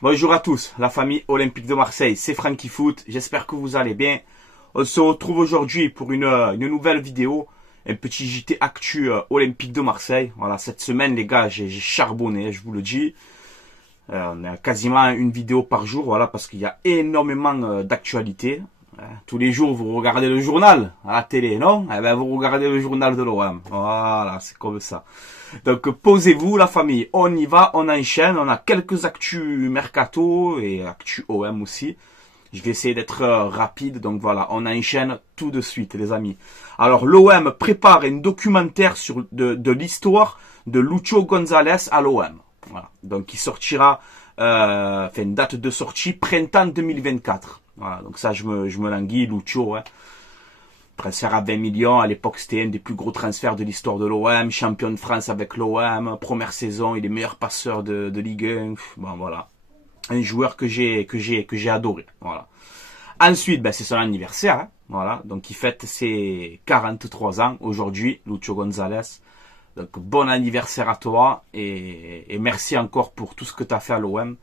Bonjour à tous, la famille Olympique de Marseille, c'est Francky Foot, j'espère que vous allez bien. On se retrouve aujourd'hui pour une nouvelle vidéo, un petit JT Actu Olympique de Marseille. Voilà, cette semaine les gars, j'ai charbonné, je vous le dis. On a quasiment une vidéo par jour, voilà, parce qu'il y a énormément d'actualités. Tous les jours, vous regardez le journal à la télé, non? Eh ben, vous regardez le journal de l'OM. Voilà, c'est comme ça. Donc, posez-vous, la famille. On y va, on enchaîne. On a quelques actus mercato et actus OM aussi. Je vais essayer d'être rapide. Donc voilà, on enchaîne tout de suite, les amis. Alors, l'OM prépare un documentaire sur de l'histoire de Lucho González à l'OM. Voilà. Donc, il sortira, une date de sortie printemps 2024. Voilà, donc ça, je me languis, Lucho, hein. Transfert à 20 millions, à l'époque c'était un des plus gros transferts de l'histoire de l'OM, champion de France avec l'OM, première saison, il est meilleur passeur de Ligue 1, bon voilà. Un joueur que j'ai adoré, voilà. Ensuite, c'est son anniversaire, hein, voilà, donc il fête ses 43 ans aujourd'hui, Lucho González. Donc bon anniversaire à toi et merci encore pour tout ce que tu as fait à l'OM.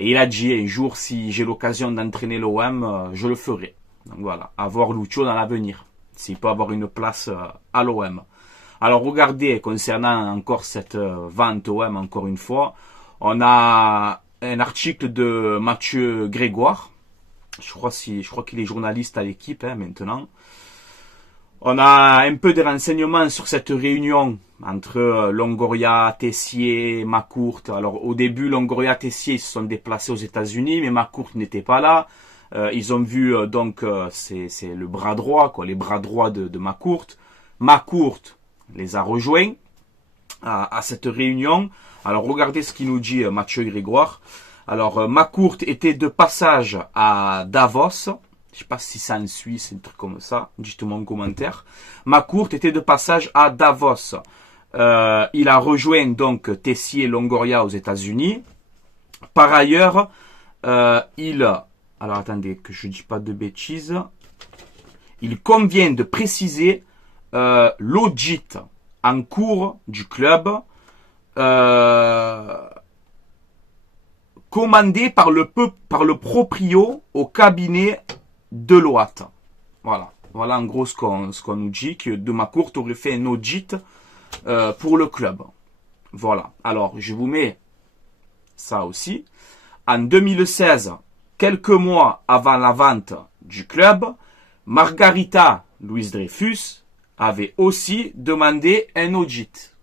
Et il a dit un jour, si j'ai l'occasion d'entraîner l'OM, je le ferai. Donc voilà, avoir Lucho dans l'avenir, s'il peut avoir une place à l'OM. Alors regardez, concernant encore cette vente OM, encore une fois, on a un article de Mathieu Grégoire. Je crois qu'il est journaliste à l'équipe maintenant. On a un peu de renseignements sur cette réunion entre Longoria, Tessier, Macourt. Alors au début, Longoria, Tessier ils se sont déplacés aux États-Unis, mais Macourt n'était pas là. Ils ont vu c'est le bras droit, quoi, les bras droits de Macourt. Macourt les a rejoints à cette réunion. Alors regardez ce qu'il nous dit Mathieu Grégoire. Alors Macourt était de passage à Davos. Je sais pas si c'est en Suisse, un truc comme ça. Dites-moi en commentaire. Macourt était de passage à Davos. Il a rejoint donc Tessier et Longoria aux États-Unis. Par ailleurs, alors attendez que je ne dis pas de bêtises. Il convient de préciser l'audit en cours du club commandé par le proprio au cabinet Deloitte. Voilà en gros ce qu'on nous dit, que de Macourt aurait fait un audit pour le club. Voilà, alors je vous mets ça aussi. En 2016, quelques mois avant la vente du club, Margarita Louise Dreyfus avait aussi demandé un audit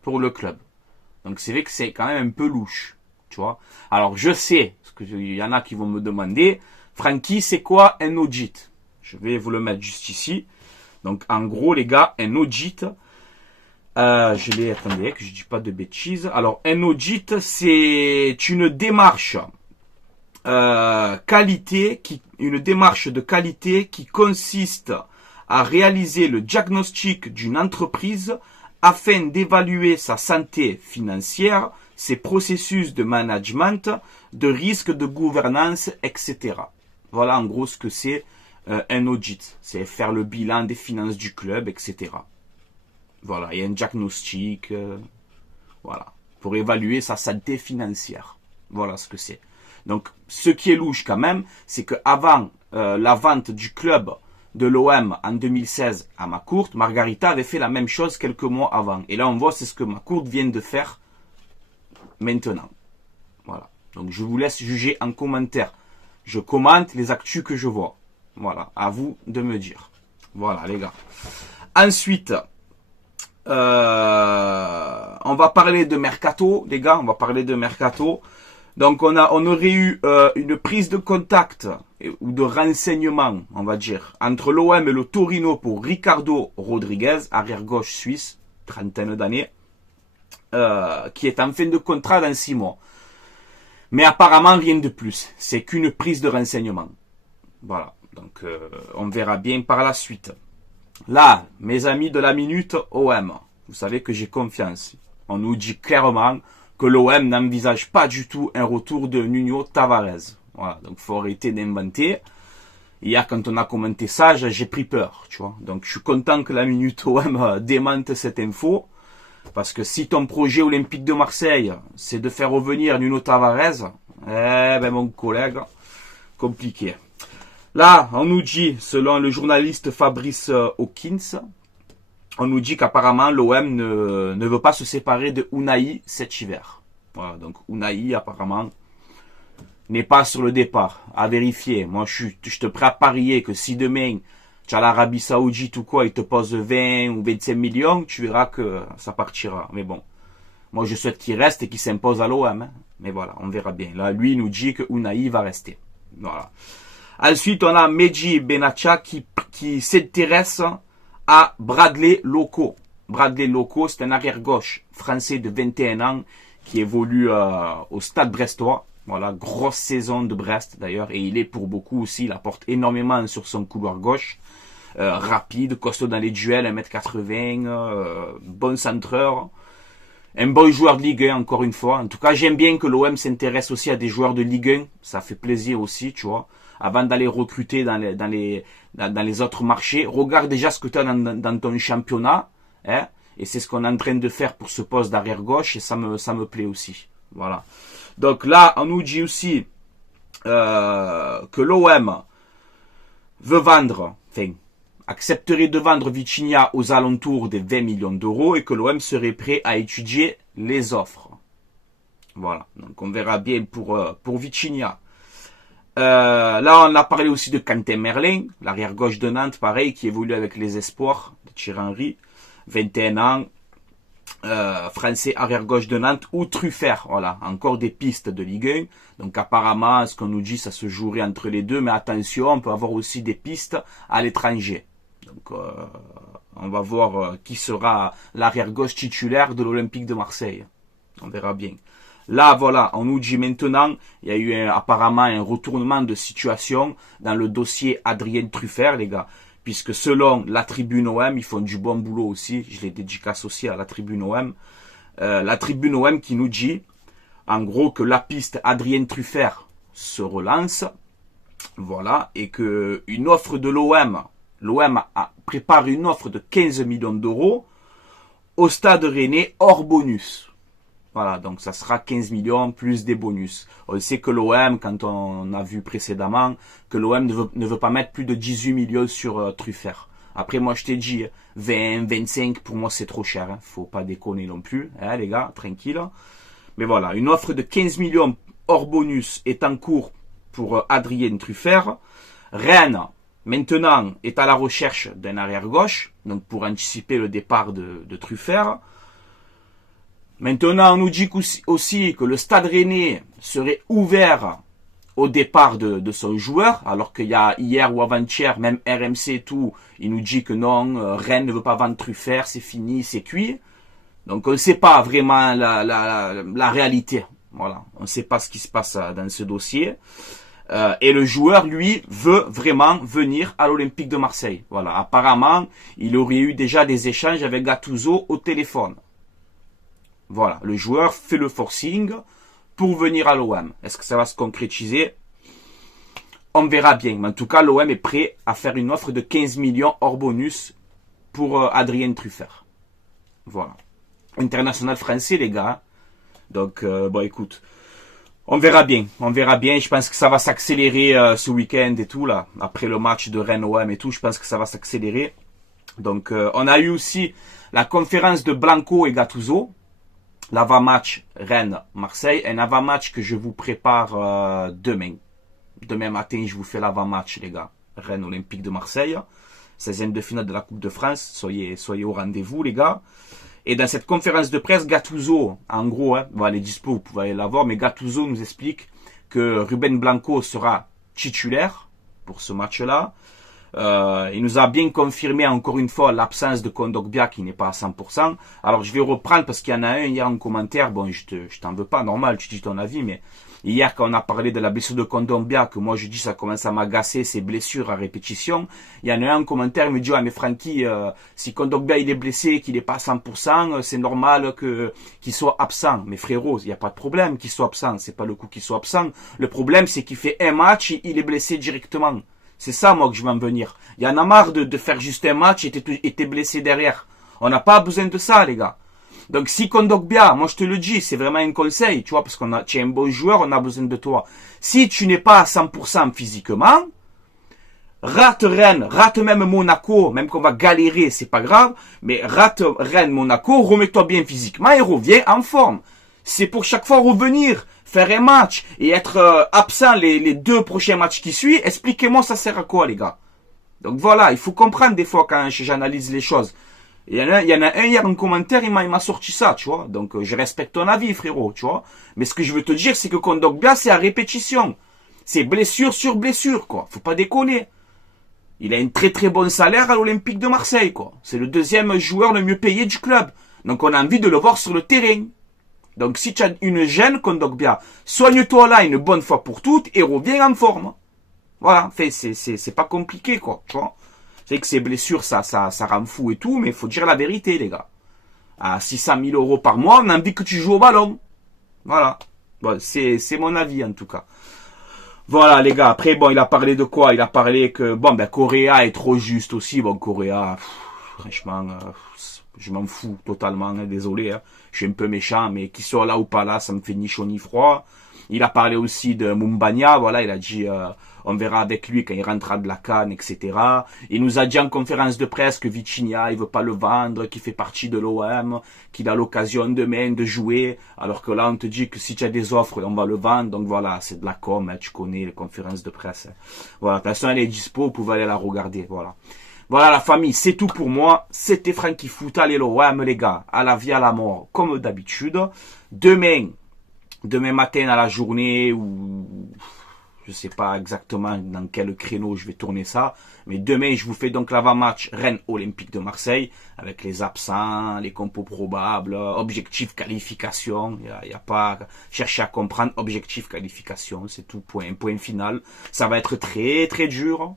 pour le club. Donc c'est vrai que c'est quand même un peu louche, tu vois. Alors je sais, parce qu'il y en a qui vont me demander, Francky, c'est quoi un audit? Je vais vous le mettre juste ici. Donc en gros les gars, un audit, attendez que je dis pas de bêtises. Alors un audit, c'est une démarche une démarche de qualité qui consiste à réaliser le diagnostic d'une entreprise afin d'évaluer sa santé financière, ses processus de management, de risque de gouvernance, etc. Voilà en gros ce que c'est un audit. C'est faire le bilan des finances du club, etc. Voilà, il y a un diagnostic, voilà, pour évaluer sa santé financière. Voilà ce que c'est. Donc, ce qui est louche quand même, c'est qu'avant la vente du club de l'OM en 2016 à Macourt, Margarita avait fait la même chose quelques mois avant. Et là, on voit, c'est ce que Macourt vient de faire maintenant. Voilà. Donc, je vous laisse juger en commentaire. Je commente les actus que je vois. Voilà. À vous de me dire. Voilà, les gars. Ensuite, on va parler de Mercato, les gars. On va parler de Mercato. Donc on aurait eu une prise de contact ou de renseignement, on va dire, entre l'OM et le Torino pour Ricardo Rodriguez, arrière-gauche suisse, trentaine d'années, qui est en fin de contrat dans 6 mois. Mais apparemment rien de plus, c'est qu'une prise de renseignement. Voilà, donc on verra bien par la suite. Là, mes amis de la minute OM, vous savez que j'ai confiance. On nous dit clairement que l'OM n'envisage pas du tout un retour de Nuno Tavares. Voilà, donc faut arrêter d'inventer. Hier, quand on a commenté ça, j'ai pris peur, tu vois. Donc, je suis content que la Minute OM démente cette info. Parce que si ton projet olympique de Marseille, c'est de faire revenir Nuno Tavares, Eh ben mon collègue, compliqué. Là, on nous dit, selon le journaliste Fabrice Hawkins, on nous dit qu'apparemment l'OM ne veut pas se séparer de Unai cet hiver. Voilà, donc Unai apparemment n'est pas sur le départ. À vérifier. Moi, je te prêt à parier que si demain tu as l'Arabie Saoudite ou quoi, ils te posent 20 ou 25 millions, tu verras que ça partira. Mais bon, moi je souhaite qu'il reste et qu'il s'impose à l'OM. Hein. Mais voilà, on verra bien. Là, lui, il nous dit que Unai va rester. Voilà. Ensuite, on a Mehdi Benatia qui s'intéresse à Bradley Loco. Bradley Loco, c'est un arrière-gauche français de 21 ans qui évolue au Stade Brestois. Voilà, grosse saison de Brest d'ailleurs. Et il est pour beaucoup aussi, il apporte énormément sur son couloir gauche. Rapide, costaud dans les duels, 1m80, bon centreur. Un bon joueur de Ligue 1 encore une fois. En tout cas, j'aime bien que l'OM s'intéresse aussi à des joueurs de Ligue 1. Ça fait plaisir aussi, tu vois. Avant d'aller recruter dans les autres marchés, regarde déjà ce que tu as dans ton championnat. Hein, et c'est ce qu'on est en train de faire pour ce poste d'arrière gauche. Et ça me plaît aussi. Voilà. Donc là, on nous dit aussi que l'OM veut vendre, enfin, accepterait de vendre Vitinha aux alentours des 20 millions d'euros et que l'OM serait prêt à étudier les offres. Voilà, donc on verra bien pour Vitinha. Là, on a parlé aussi de Quentin Merlin, l'arrière gauche de Nantes, pareil, qui évolue avec les espoirs de Thierry Henry, 21 ans, français arrière gauche de Nantes, ou Truffert, voilà, encore des pistes de Ligue 1. Donc apparemment, ce qu'on nous dit, ça se jouerait entre les deux, mais attention, on peut avoir aussi des pistes à l'étranger. Donc on va voir qui sera l'arrière gauche titulaire de l'Olympique de Marseille. On verra bien. Là, voilà, on nous dit maintenant, il y a eu apparemment un retournement de situation dans le dossier Adrien Truffert, les gars. Puisque selon la tribune OM, ils font du bon boulot aussi. Je les dédicace aussi à la tribune OM. La tribune OM qui nous dit, en gros, que la piste Adrien Truffert se relance. Voilà. Et que une offre de l'OM prépare une offre de 15 millions d'euros au Stade Rennais hors bonus. Voilà, donc ça sera 15 millions plus des bonus. On sait que l'OM, quand on a vu précédemment, que l'OM ne veut pas mettre plus de 18 millions sur Truffert. Après, moi, je t'ai dit, 20, 25, pour moi, c'est trop cher. Hein. Faut pas déconner non plus, hein, les gars, tranquille. Mais voilà, une offre de 15 millions hors bonus est en cours pour Adrien Truffert. Rennes, maintenant, est à la recherche d'un arrière-gauche, donc pour anticiper le départ de Truffert. Maintenant, on nous dit aussi que le Stade Rennais serait ouvert au départ de son joueur, alors qu'il y a hier ou avant-hier, même RMC et tout, il nous dit que non, Rennes ne veut pas vendre Truffert, c'est fini, c'est cuit. Donc on ne sait pas vraiment la réalité. Voilà, on ne sait pas ce qui se passe dans ce dossier. Et le joueur, lui, veut vraiment venir à l'Olympique de Marseille. Voilà, apparemment, il aurait eu déjà des échanges avec Gattuso au téléphone. Voilà, le joueur fait le forcing pour venir à l'OM. Est-ce que ça va se concrétiser? On verra bien. Mais en tout cas, l'OM est prêt à faire une offre de 15 millions hors bonus pour Adrien Truffert. Voilà. International français, les gars. Donc, bon, écoute. On verra bien. On verra bien. Je pense que ça va s'accélérer ce week-end et tout, là. Après le match de Rennes-OM et tout, je pense que ça va s'accélérer. Donc, on a eu aussi la conférence de Blanco et Gattuso. L'avant-match Rennes-Marseille, un avant-match que je vous prépare demain. Demain matin, je vous fais l'avant-match, les gars. Rennes-Olympique de Marseille, 16e de finale de la Coupe de France. Soyez au rendez-vous, les gars. Et dans cette conférence de presse, Gattuso, en gros, hein, bon, elle est dispo, vous pouvez aller la voir, mais Gattuso nous explique que Ruben Blanco sera titulaire pour ce match-là. Il nous a bien confirmé encore une fois l'absence de Kondogbia qui n'est pas à 100%. Alors je vais reprendre parce qu'il y en a un hier en commentaire. Bon, je t'en veux pas, normal, tu dis ton avis, mais hier quand on a parlé de la blessure de Kondogbia, que moi je dis ça commence à m'agacer, ces blessures à répétition, il y en a un en commentaire qui me dit, ah mais Francky, si Kondogbia il est blessé, qu'il n'est pas à 100%, c'est normal qu'il soit absent. Mais frérot, il n'y a pas de problème qu'il soit absent, c'est pas le coup qu'il soit absent. Le problème c'est qu'il fait un match et il est blessé directement. C'est ça, moi, que je vais en venir. Il y en a marre de faire juste un match et t'es blessé derrière. On n'a pas besoin de ça, les gars. Donc si Kondogbia, moi je te le dis, c'est vraiment un conseil, tu vois, parce tu es un bon joueur, on a besoin de toi. Si tu n'es pas à 100% physiquement, rate Rennes, rate même Monaco, même qu'on va galérer, c'est pas grave, mais rate Rennes, Monaco, remets-toi bien physiquement et reviens en forme. C'est pour chaque fois revenir, faire un match et être absent les 2 prochains matchs qui suivent. Expliquez-moi ça sert à quoi, les gars. Donc voilà, il faut comprendre des fois quand j'analyse les choses. Il y en a un hier en commentaire, il m'a sorti ça, tu vois. Donc je respecte ton avis, frérot, tu vois. Mais ce que je veux te dire, c'est que Kondogbia, c'est à répétition. C'est blessure sur blessure, quoi. Faut pas déconner. Il a un très très bon salaire à l'Olympique de Marseille, quoi. C'est le 2e joueur le mieux payé du club. Donc on a envie de le voir sur le terrain. Donc si tu as une gêne, Kondogbia, soigne-toi là une bonne fois pour toutes et reviens en forme. Voilà, c'est pas compliqué, quoi, tu vois. C'est que ces blessures, ça rend fou et tout, mais il faut dire la vérité, les gars. À 600 000 euros par mois, on a envie que tu joues au ballon. Voilà. Bon, c'est mon avis, en tout cas. Voilà, les gars. Après, bon, il a parlé de quoi? Il a parlé que, bon, ben, Correa est trop juste aussi. Bon, Correa, franchement, je m'en fous totalement, hein, désolé. Hein. Je suis un peu méchant, mais qu'il soit là ou pas là, ça me fait ni chaud ni froid. Il a parlé aussi de Mumbagna, voilà, il a dit, on verra avec lui quand il rentrera de la CAN, etc. Il nous a dit en conférence de presse que Vitinha, il veut pas le vendre, qu'il fait partie de l'OM, qu'il a l'occasion demain de jouer, alors que là, on te dit que si tu as des offres, on va le vendre, donc voilà, c'est de la com, hein, tu connais les conférences de presse. Hein. Voilà, de toute façon, elle est dispo, vous pouvez aller la regarder, voilà. Voilà la famille, c'est tout pour moi. C'était Franky Foot, allez l'OM les gars, à la vie, à la mort, comme d'habitude. Demain matin à la journée, ou je sais pas exactement dans quel créneau je vais tourner ça, mais demain je vous fais donc l'avant-match Rennes Olympique de Marseille, avec les absents, les compos probables, objectif qualification, il y a pas chercher à comprendre, objectif qualification, c'est tout, point final. Ça va être très très dur.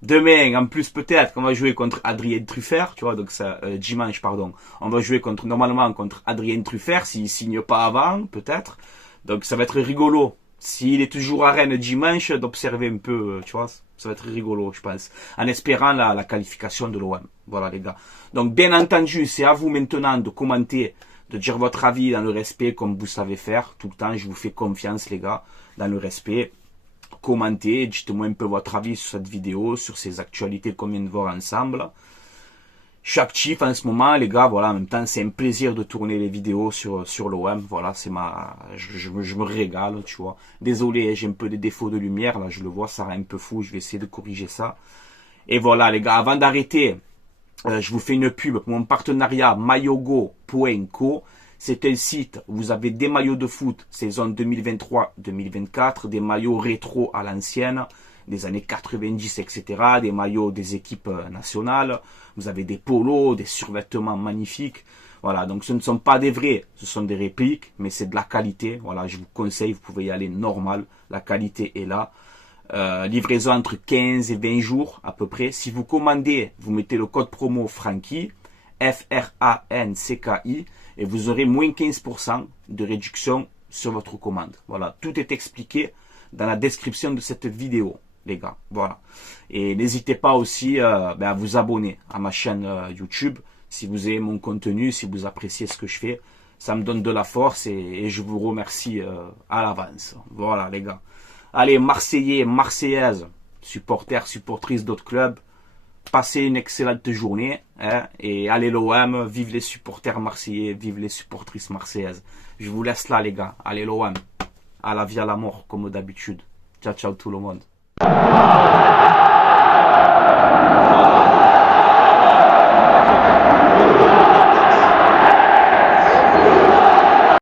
Demain, en plus peut-être qu'on va jouer contre Adrien Truffert, tu vois, donc ça, dimanche, pardon, on va jouer normalement contre Adrien Truffert, s'il signe pas avant, peut-être. Donc ça va être rigolo. S'il est toujours à Rennes dimanche, d'observer un peu, tu vois, ça va être rigolo, je pense. En espérant la qualification de l'OM. Voilà les gars. Donc bien entendu, c'est à vous maintenant de commenter, de dire votre avis dans le respect comme vous savez faire. Tout le temps, je vous fais confiance les gars, dans le respect. Commentez, dites-moi un peu votre avis sur cette vidéo, sur ces actualités qu'on vient de voir ensemble. Je suis actif en ce moment, les gars, voilà, en même temps, c'est un plaisir de tourner les vidéos sur l'OM, voilà, c'est je me régale, tu vois. Désolé, j'ai un peu des défauts de lumière, là, je le vois, ça rend un peu fou, je vais essayer de corriger ça. Et voilà, les gars, avant d'arrêter, je vous fais une pub pour mon partenariat mayogo.co. C'est un site où vous avez des maillots de foot, saison 2023-2024, des maillots rétro à l'ancienne, des années 90, etc., des maillots des équipes nationales, vous avez des polos, des survêtements magnifiques, voilà, donc ce ne sont pas des vrais, ce sont des répliques, mais c'est de la qualité, voilà, je vous conseille, vous pouvez y aller normal, la qualité est là, livraison entre 15 et 20 jours à peu près, si vous commandez, vous mettez le code promo Franky, F-R-A-N-C-K-I, et vous aurez moins 15% de réduction sur votre commande. Voilà, tout est expliqué dans la description de cette vidéo, les gars. Voilà. Et n'hésitez pas aussi à vous abonner à ma chaîne YouTube. Si vous aimez mon contenu, si vous appréciez ce que je fais, ça me donne de la force et je vous remercie à l'avance. Voilà, les gars. Allez, Marseillais, Marseillaises, supporters, supportrices d'autres clubs, passez une excellente journée hein, et allez l'OM, vive les supporters marseillais, vive les supportrices marseillaises. Je vous laisse là les gars, allez l'OM, à la vie à la mort comme d'habitude. Ciao ciao tout le monde.